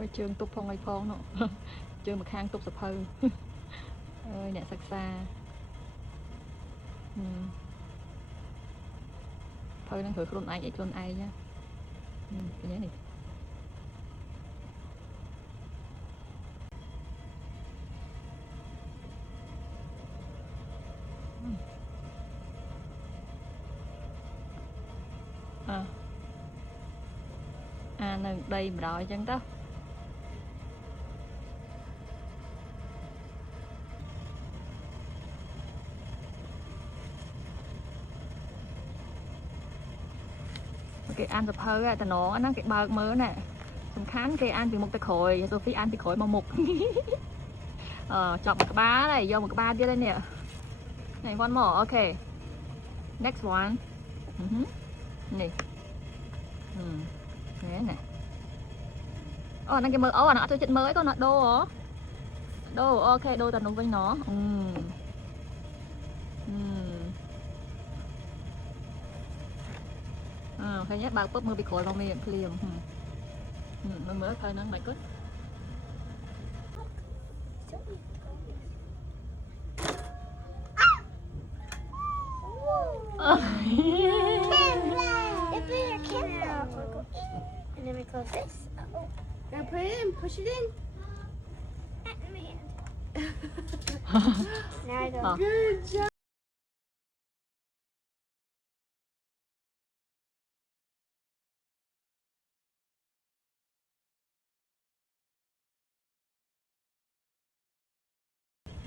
ôi trường tục phong ngày phong nọ trường một khang tục sập hư ơi nè sắc xa thôi đang thử khuôn ai vậy khuôn ai nhá cái này nâng đây mà đòi chân tao cái ăn sập hơi á, ta nó cái bao mớ nè sầm khán cái ăn từ một tay khối Sophie ăn từ khối màu mục chọn một cái ba này vô một cái ba kia đây nè này one more ok next one này thế nè năng cái mơ nó cho chuyện mới con nó đô đô ok đô tần đúng với nó khai nhé bao bớt mưa bị khối vào miệng liền nó mới thôi nó mày cất And then we close this. Now put it in, push it in. In my hand. Now I go. Good job.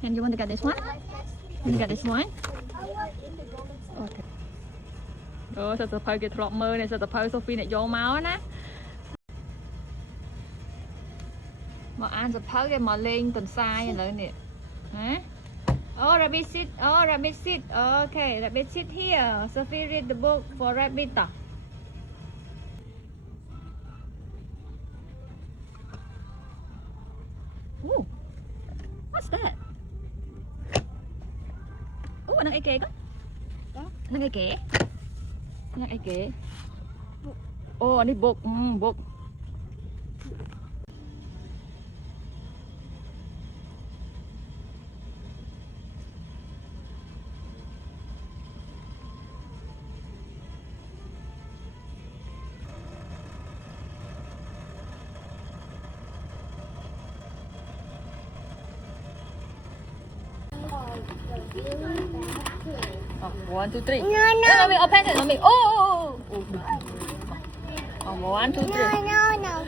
And you want to get this one? You want to get this one? Okay. Rồi sao tập cái drop mơ này sao tập Sophie này vô máu nè. Mà ăn tập cái mà lên tầm sai rồi nè. Hả? Oh, rabbit sit. Oh, rabbit sit. Okay, rabbit sit here. Sophie read the book for rabbit. Ooh. What's that? Nó ai kể có? Nó ai kể? Nó ai kể? Oh, ini book, book. One, two, three. No, no. Let me open it. Let me. Oh. 1, 2, 3. No, no, no.